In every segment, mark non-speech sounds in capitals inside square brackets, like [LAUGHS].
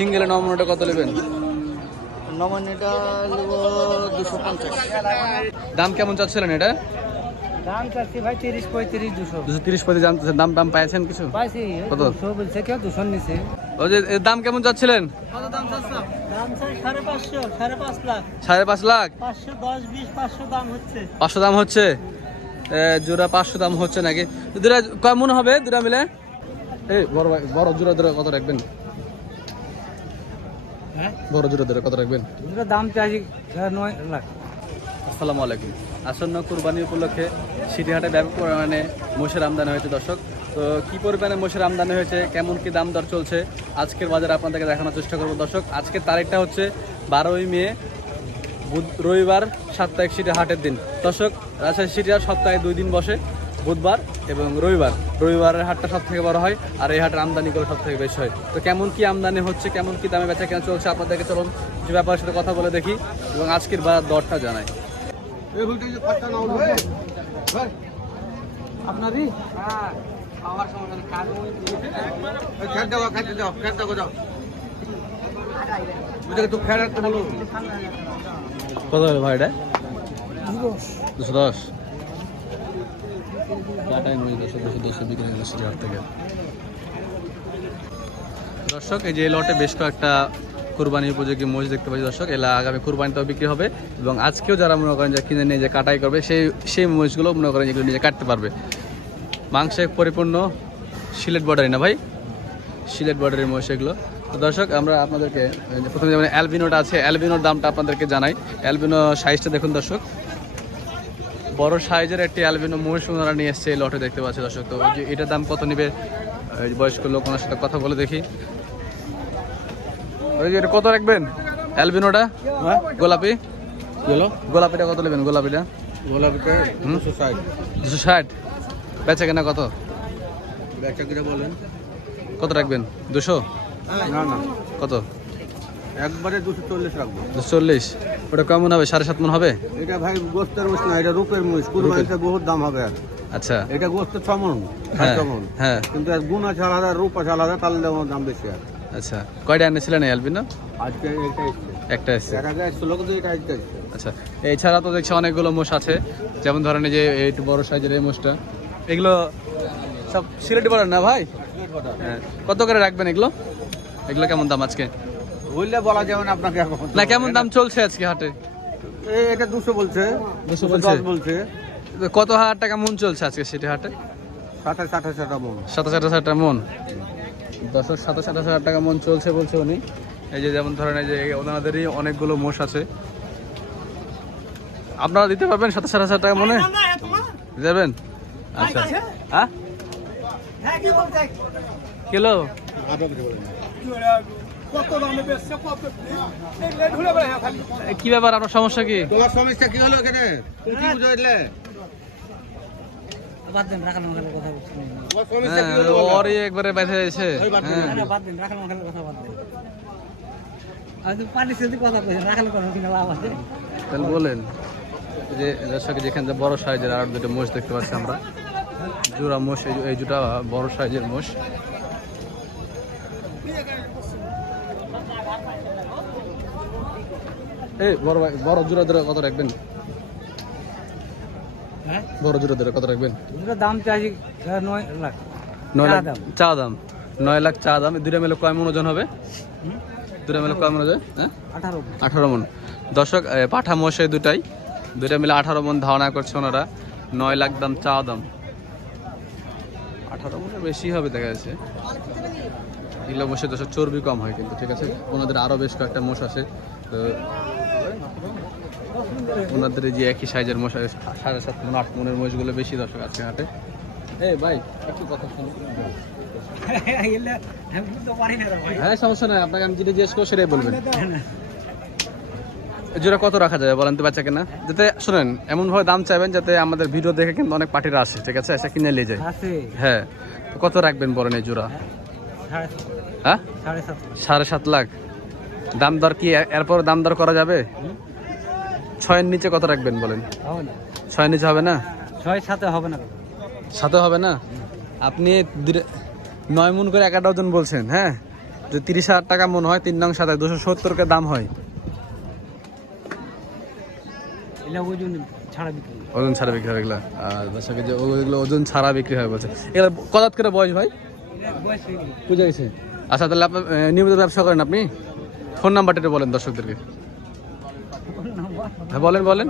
সিঙ্গেলে নমুনাটা কত নেবেন? নেব দুশো পঞ্চাশ। দাম কেমন চাচ্ছিলেন এটা? দাম চাচ্ছি ভাই তিরিশ পঁয়ত্রিশ দুশো। দুশো তিরিশ পঁয়ত্রিশ দাম দাম পাইছেন কিছু? পাইছি কত? দুশো বলছে কেউ নিচে। ওই যে এর দাম কেমন চাচ্ছিলেন? কত দাম চাচ্ছ? সাড়ে পাঁচশো পাঁচ লাখ। সাড়ে পাঁচ লাখ? পাঁচশো পাঁচশো দাম হচ্ছে। পাঁচশো দাম হচ্ছে? জোড়া পাঁচশো দাম হচ্ছে নাকি? দুটা কেমন হবে দুটা মিলে? এই বড় ভাই, বড় জোড়া ধরে কত রাখবেন? বড় জোড়া ধরে কত রাখবেন। দাম চাইছি নয় লাখ। আসসালামু আলাইকুম। আসন্ন কুরবানি উপলক্ষে সিটিহাটে ব্যাপক পরিমাণে মোষের আমদানি হয়েছে দর্শক। তো কি পরিমাণে মোষের আমদানি হয়েছে কেমন কি দাম দর চলছে আজকের বাজারে আপনাদেরকে দেখানোর চেষ্টা করব দর্শক। আজকের তারিখটা হচ্ছে বারোই মে বুধ- রবিবার সাপ্তাহিক সিটি হাটের দিন। দর্শক রাজশাহী সিটি হাট সপ্তাহে দুই দিন বসে। বুধবার এবং রবিবার। রবিবারের হাটটা সব থেকে বড় হয় আর এই হাটের আমদানিগুলো সব থেকে বেশি হয়। তো কেমন কি আমদানি হচ্ছে কেমন কি দামে বেচা কেনা চলছে আপনাদেরকে চলুন যে ব্যাপারের সাথে কথা বলে দেখি এবং আজকের বাজার দরটা জানাই। আপনারই? হ্যাঁ আমার সমস্যা কত হলো ভাই এটা? দুশো দশ। দর্শক, এই যে লটে বেশ কয়েকটা কুরবানি উপযোগী মোষ দেখতে পাচ্ছি দর্শক। এলা আগামী কুরবানিতেও বিক্রি হবে এবং আজকেও যারা মনে করেন যে কিনে নিয়ে যে কাটাই করবে, সেই সেই মোষগুলো মনে করেন যেগুলো নিজে কাটতে পারবে। মাংসে পরিপূর্ণ সিলেট বর্ডারি না ভাই? সিলেট বর্ডারের মোষ এগুলো। তো দর্শক, আমরা আপনাদেরকে প্রথমে যেমন অ্যালবিনোটা আছে, অ্যালবিনোর দামটা আপনাদেরকে জানাই। অ্যালবিনো সাইজটা দেখুন দর্শক। বড় সাইজের একটি অ্যালবিনো মোষ ওনারা নিয়ে এসছে এই লটে দেখতে পাচ্ছি দর্শক। তো ওই যে এটার দাম কত নেবে? বয়স্ক লোক ওনার সাথে কথা বলে দেখি। ওই যে এটা কত রাখবেন? অ্যালবিনোটা? গোলাপি? গেল গোলাপিটা কত নেবেন গোলাপিটা? গোলাপিটা দুশো ষাট। দুশো ষাট? বেচা কেনা কত? ব্যাগটা কিনা বলেন। কত রাখবেন? দুশো? না না। কত? একবারে দুশো চল্লিশ রাখব। দুশো চল্লিশ। ওটা কেমন হবে? সাড়ে সাত মন হবে? এটা ভাই গোস্তের মুষ না এটা রূপের মুষ কুরবানিতে বহুত দাম হবে আর। আচ্ছা। এটা গোস্তের ছমন হ্যাঁ ছমন হ্যাঁ। কিন্তু এর গুণ আছে আলাদা রূপ আছে আলাদা তাহলে দাম বেশি আর। আচ্ছা। কয়টা এনেছিলেন অ্যালবিনো আজকে একটা এসছে। আচ্ছা। এছাড়া তো দেখছি অনেকগুলো মোষ আছে। যেমন ধরেন এই যে একটু বড় সাইজের এই মোষটা। এগুলো সব সিলেটি বলেন না ভাই? হ্যাঁ। কত করে রাখবেন এগুলো? এগুলো কেমন দাম আজকে? বললে বলা যাবে না আপনাকে এখন। না কেমন দাম চলছে আজকে হাটে? এই এটা দুশো বলছে। দুশো বলছে? বলছে। কত হাজার টাকা মন চলছে আজকে সিটি হাটে? সাতাশ আঠাশ টাকা মন। সাতাশ আঠাশ হাজার টাকা মন। দশ সাতাশ আঠাশ হাজার টাকা মন চলছে বলছে উনি। এই যে যেমন ধরেন এই যে ওনাদেরই অনেকগুলো মোষ আছে। আপনারা দিতে পারবেন সাতাশ আঠাশ হাজার টাকা মনে? দেবেন? আচ্ছা। হ্যাঁ? কিলো? এ, কি ব্যাপার আপনার সমস্যা কি? তোমার সমস্যা কি হলো এখানে? তুমি কি বুঝো হ্যাঁ, একবারে এসে। হ্যাঁ। তাহলে বলেন যে দর্শক যেখানে বড় সাইজের আর দুটো মোষ দেখতে পাচ্ছি আমরা। জোড়া মোষ এই এই দুটা বড় সাইজের মোষ। এই বড় ভাই বড় জোড়া ধরে কত রাখবেন? হ্যাঁ? বড় জোড়া ধরে কত রাখবেন? দাম চাইছি নয় লাখ। নয় লাখ দাম। চা দাম। নয় লাখ চা দাম। মিলে কয় মন ওজন হবে? দুটা মিলে কয় মন হ্যাঁ? আঠারো মন। দর্শক পাঠা মশাই দুটাই। দুটা মিলে আঠারো মন ধারণা করছে ওনারা। নয় লাখ দাম চা দাম। আঠারো মনে বেশি হবে দেখা যাচ্ছে। এগুলো মোষে দর্শক চর্বি কম হয় কিন্তু ঠিক আছে? ওনাদের আরও বেশ কয়েকটা মোষ আছে। তো ওনাদের যে একই সাইজের আছে, সাড়ে সাত মন আট মনের মোষগুলো বেশি দর্শক আছে হাটে। এই ভাই একটু কথা শুনুন। না হ্যাঁ সমস্যা নাই আপনাকে আমি যেটা জিজ্ঞেস করব সেটাই বলবেন। জোড়া কত রাখা যাবে বলেন তো বাচ্চা কেনা? যাতে শুনেন এমন ভাবে দাম চাইবেন যাতে আমাদের ভিডিও দেখে কিন্তু অনেক পার্টিরা আসে ঠিক আছে? এসে কিনে নিয়ে যায়। হ্যাঁ কত রাখবেন বলেন এই জোড়া? হ্যাঁ? সাড়ে সাত। লাখ। দাম দর কি এরপর দাম দর করা যাবে? ছয়ের নিচে কত রাখবেন বলেন? ছয়ের নিচে হবে না? ছয় সাথে হবে না। সাথে হবে না? আপনি নয় মন করে এগারো জন বলছেন হ্যাঁ? যে তিরিশ হাজার টাকা মন হয় তিন নং সাতাশ দুশো সত্তর কে দাম হয়। ওজন ছাড়া বিক্রি হয়। এগুলো। আর দর্শকের যে ওগুলো ওজন ছাড়া বিক্রি হয় বলছে। এগুলো কদাত করে বয়স ভাই? বুঝে গেছে। আচ্ছা তাহলে আপনার নিয়মিত ব্যবসা করেন আপনি? ফোন নাম্বারটা বলেন দর্শকদেরকে। হ্যাঁ বলেন বলেন।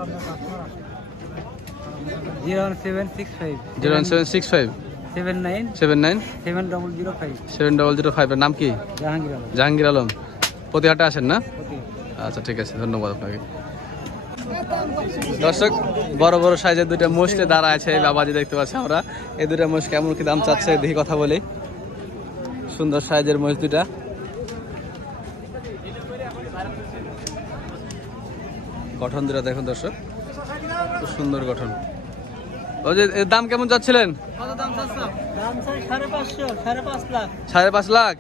Zero one seven six five. Zero one seven six five. Seven nine. Seven nine. Seven double zero five. Seven double zero ফাইভের নাম কি? জাহাঙ্গীর আলম। জাহাঙ্গীর আলম। প্রতিহাটে আসেন না? আচ্ছা ঠিক আছে ধন্যবাদ আপনাকে। দর্শক বড় বড় সাইজের দুইটা মোষকে দাঁড়া আছে এই বাবাজি দেখতে পাচ্ছি আমরা। এই দুইটা মোষ কেমন কি দাম চাচ্ছে দেখি কথা বলি। সুন্দর সাইজের মোষ দুইটা। গঠন দুটা দেখুন দর্শক। খুব সুন্দর গঠন। ওই যে এর দাম কেমন যাচ্ছিলেন কত দাম চাচ্ছ? দাম চাই সাড়ে পাঁচ লাখ।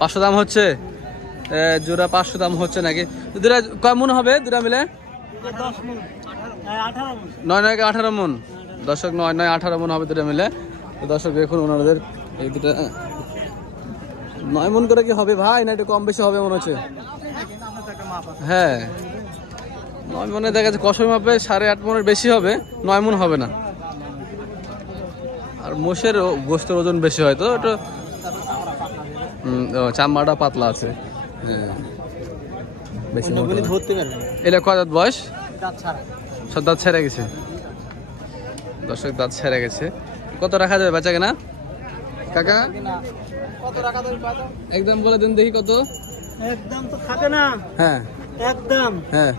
পাঁচশো দাম হচ্ছে। জোড়া পাঁচশো দাম হচ্ছে নাকি? দুটা কেমন হবে দুটা মিলে? নয় নয় আঠারো মন। দর্শক নয় নয় আঠারো মন হবে দুটা মিলে। দর্শক দেখুন ওনাদের এই দুটা নয় মন করে কি হবে ভাই? না একটু কম বেশি হবে মনে হচ্ছে? হ্যাঁ। নয় মনে দেখা যাচ্ছে কষই মাপে সাড়ে আট মনের বেশি হবে নয় মন হবে না। আর মোষের গোস্তের ওজন বেশি হয় তো ওটা চামড়াটা পাতলা আছে। হ্যাঁ। বেশি মোটা না। এলে কত দাঁত বয়স? সব দাঁত ছেড়ে গেছে। দর্শক দাঁত ছেড়ে গেছে। কত রাখা যাবে বেচা কেনা? কাকা? কত টাকা দেবে একদম বলে দিন দেখি কত। একদম তো থাকে না। হ্যাঁ। একদম। হ্যাঁ।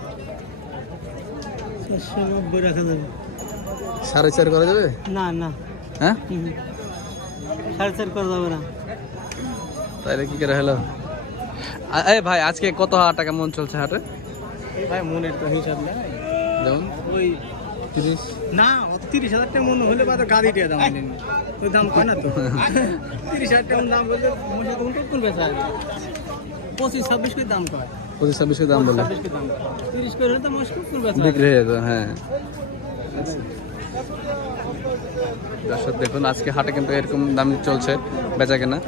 চারশো নব্বই রাখা যাবে। সাড়ে চার করা যাবে? না না। হ্যাঁ? সাড়ে চার করা যাবে না। তাহলে কি করে হলো? এই ভাই আজকে কত হাজার টাকা মন চলছে হাটে? ভাই মনের তো হিসাব নেই। যেমন? ওই তিরিশ? না তিরিশ হাজার টাকা মনে হলে বাদ গাড়ি দিয়ে দাম ওই দাম কয় না তো? [LAUGHS] তিরিশ হাজার টাকা দাম বললে মনে কোন বেচা পঁচিশ ছাব্বিশ করে দাম কয়? পঁচিশ ছাব্বিশ বলে করে দাম কয়। তিরিশ করে হলে তো মুশকিল বিক্রি হয়ে যেত হ্যাঁ। দর্শক দেখুন আজকে হাটে কিন্তু এরকম দাম চলছে বেচা কেনা।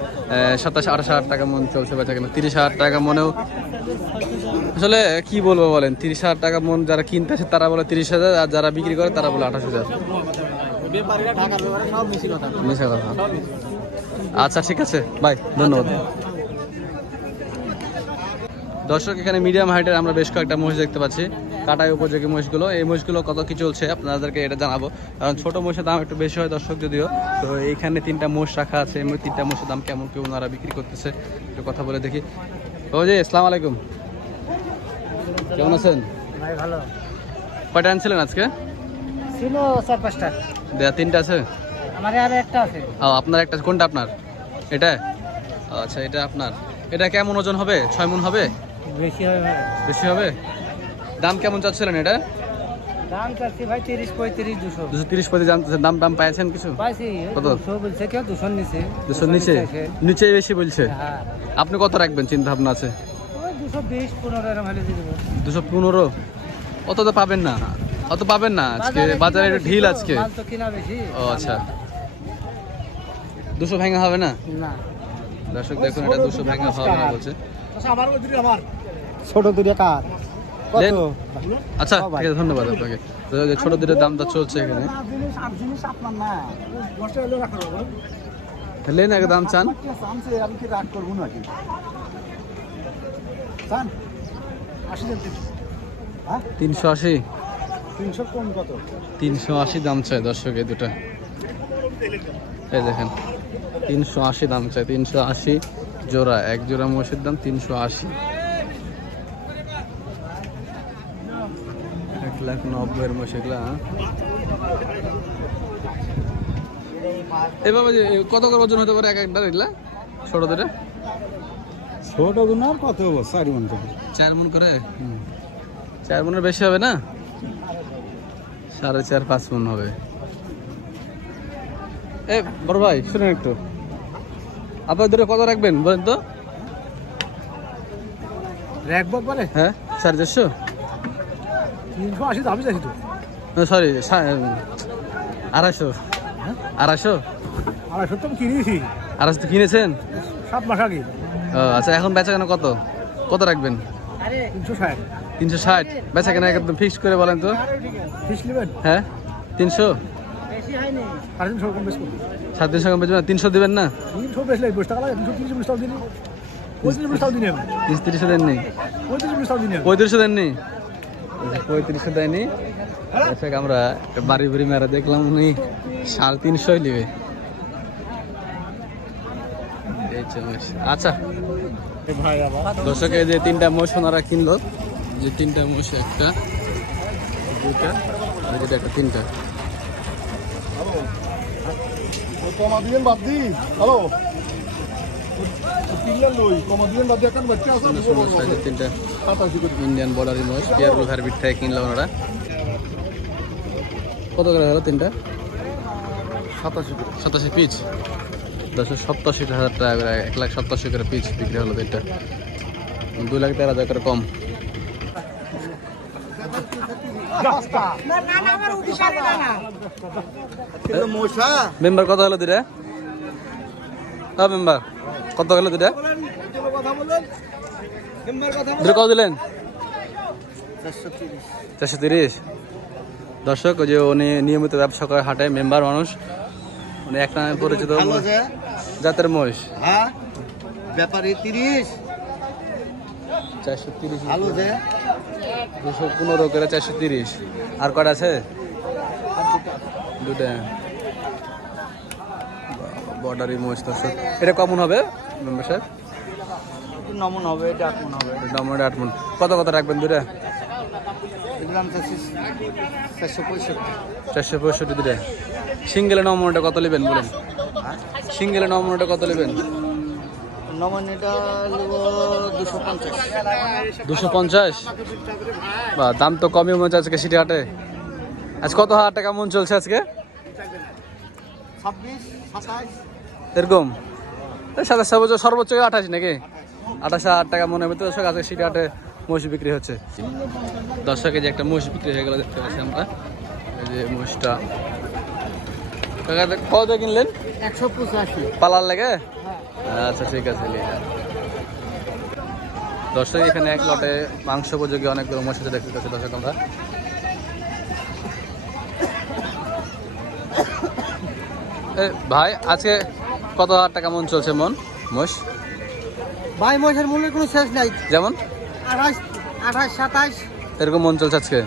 সাতাশ আঠাশ হাজার টাকা মন চলছে বেচা কেনা। তিরিশ হাজার টাকা মনেও আসলে কি বলব বলেন? তিরিশ হাজার টাকা মন যারা কিনতে আসে তারা বলে তিরিশ হাজার আর যারা বিক্রি করে তারা বলে আঠাশ হাজার। আচ্ছা ঠিক আছে। বাই ধন্যবাদ। দর্শক এখানে মিডিয়াম হাইটের আমরা বেশ কয়েকটা মহিষ দেখতে পাচ্ছি। কাটাই উপযোগী মহিষগুলো। এই মহিষগুলো কত কি চলছে আপনাদেরকে এটা জানাব। কারণ ছোটো মহিষের দাম একটু বেশি হয় দর্শক যদিও। তো এইখানে তিনটা মোষ রাখা আছে। এই তিনটা মোষের দাম কেমন কেউ ওনারা বিক্রি করতেছে একটু কথা বলে দেখি। ও জি আসসালামু আলাইকুম। কেমন আছেন? ভালো। কয়টা আনছিলেন আজকে? ছিল চার পাঁচটা। দেয়া তিনটা আছে? আমার আর একটা আছে। ও আপনার একটা কোনটা আপনার? এটা? আচ্ছা এটা আপনার। এটা কেমন ওজন হবে? ছয় মন হবে? বেশি হবে বেশি হবে? দাম কেমন চাচ্ছিলেন এটা? দাম চাচ্ছি ভাই তিরিশ পঁয়ত্রিশ দুশো। দুশো তিরিশ পঁচিশ দাম দাম দাম পাইছেন কিছু? কত? বলছে কেউ দুশো নিচে দুশো নিচে? নিচে। বেশি বলছে? হ্যাঁ। আপনি কত রাখবেন? চিন্তা ভাবনা আছে দুশো বিশ পনেরো এরকম হলে দুশো পনেরো? অত তো পাবেন না। অত পাবেন না আজকে? বাজারে একটু ঢিল আজকে। ও আচ্ছা। দুশো ভেঙা হবে না? না। দর্শক দেখুন এটা দুশো ভেঙা হবে না বলছে। আমার আমার ছোট দুটো কার। আচ্ছা ঠিক আছে ধন্যবাদ আপনাকে। ছোট দুটোর দামটা চলছে এখানে। যাবে লেন এক দাম চান। আমি কি রাগ করব নাকি চান আশি হ্যাঁ তিনশো আশি। তিনশো কম কত? তিনশো আশি দাম চাই দর্শক এই দুটো। এই দেখেন। তিনশো আশি দাম চাই তিনশো আশি জোড়া এক জোড়া মোষের দাম তিনশো আশি। এক লাখ নব্বইয়ের মোষ এগুলা হ্যাঁ? এভাবে যে কত করে ওজন হতে পারে এক একটা এগুলা ছোট ছোট গুণ কত হব? চারি মন থেকে চার মন করে? চার মনের বেশি হবে না? সাড়ে চার পাঁচ মন হবে। এ বড় ভাই শুনেন একটু। আপনার দূরে কত রাখবেন বলেন তো? রাখব বলে হ্যাঁ সাড়ে চারশো? তিনশো আশি দাবি চাইছি তো। সরি আড়াইশো। আড়াইশো? আড়াইশো তো কিনেছি। আর আজকে কিনেছেন? সাত মাস আগে। ও, আচ্ছা এখন বেচা কেন কত? কত রাখবেন? তিনশো ষাট। তিনশো ষাট। বেচা কেন একদম ফিক্স করে বলেন তো। নেবেন? হ্যাঁ তিনশো? আর তিনশো কম বেশ তিনশো কম বেচবেন তিনশো দিবেন না? তিনশো বেশ লাগে দশ টাকা লাগে তিনশো তিরিশ বিশ টাকা দিন পঁয়ত্রিশশো আচ্ছা, পঁয়ত্রিশশো দেয়নি আচ্ছা আমরা বাড়ি বাড়ি মেরা দেখলাম উনি সাড়ে তিনশোই নেবে। আচ্ছা। দর্শক এই যে তিনটা মোষ ওনারা কিনলো। যে তিনটা মোষ একটা দুটা আর যেটা একটা তিনটা। কমা দিবেন বাদ দি। হ্যালো? ইন্ডিয়ান বর্ডারি থেকে কত করে হলো তিনটা? সাতাশি সাতাশি সপ্তাশি হাজার টাকা করে এক লাখ সপ্তাশি করে পিচ বিক্রি হলো তিনটা। দুই লাখ তেরো হাজার করে কম। মেম্বার কত হলো দুটা হ্যাঁ মেম্বার কত হলো দুটা কথা বলেন মেম্বার কথা দুটো কত দিলেন? চারশো তিরিশ। দর্শক ওই যে উনি নিয়মিত ব্যবসা করে হাটে মেম্বার মানুষ। উনি এক নামে পরিচিত জাতের মহিষ। হ্যাঁ? ব্যাপারে তিরিশ। চারশো তিরিশ। ভালো যে? দুশো পনেরো করে চারশো তিরিশ। আর কটা আছে? দুটা। বর্ডারি মোষ দর্শক এটা কমন হবে মেম্বার সাহেব? নমন হবে এটা আটমন হবে। ডামোডে আট মন কত কত রাখবেন দুটা? চারশো পঁয়ষট্টি। চারশো পঁয়ষট্টি দুটা। সিঙ্গেলে নমনটা কত নেবেন বলেন? সিঙ্গেলে নমনটা কত নেবেন? দুশো পঞ্চাশ। দুশো পঞ্চাশ? বা দাম তো কমই মনে হচ্ছে আজকে সিটি হাটে আজ কত হাজার টাকা মন চলছে আজকে? এরকম? সাতাশ সর্বোচ্চ সর্বোচ্চ আঠাশ নাকি? আঠাশ হাজার টাকা মনে হবে তো দর্শক আজকে সিটি হাটে মহিষ বিক্রি হচ্ছে। দর্শকে যে একটা মহিষ বিক্রি হয়ে গেল দেখতে পাচ্ছি আমরা। এই যে মহিষটা। কাকা, কত কিনলেন? একশো পঁচাশি। পালার লাগে? আচ্ছা ঠিক আছে দর্শক এখানে এক লটে মাংস উপযোগী অনেকগুলো মহিষ দেখতে পাচ্ছি দর্শক আমরা এ, ভাই আজকে কত হাজার টাকা মন চলছে মন মোষ ভাই মহিষের মূল্যের কোনো শেষ নাই। যেমন? আঠাশ আঠাশ সাতাশ। এরকম মন চলছে আজকে?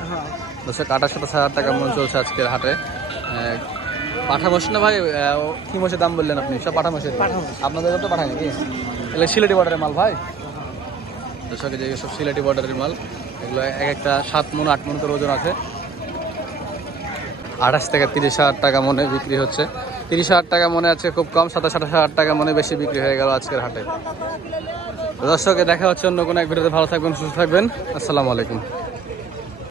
দর্শক আঠাশ সাতাশ হাজার টাকা মন চলছে আজকের হাটে। পাঠা মোষ না ভাই কি মোষের দাম বললেন আপনি? সব পাঠা পাঠা আপনাদের তো পাঠায় নাকি এগুলো সিলেটি বর্ডারের মাল ভাই। দর্শক যে সব সিলেটি বর্ডারের মাল এগুলো এক একটা সাত মন আট মন করে ওজন আছে। আঠাশ থেকে তিরিশ হাজার টাকা মনে বিক্রি হচ্ছে। তিরিশ হাজার টাকা মনে আছে খুব কম সাতাশ আঠাশ হাজার টাকা মনে বেশি বিক্রি হয়ে গেল আজকের হাটে। দর্শকে দেখা হচ্ছে অন্য কোনো এক ভিডিওতে। ভালো থাকবেন সুস্থ থাকবেন। আসসালামু আলাইকুম।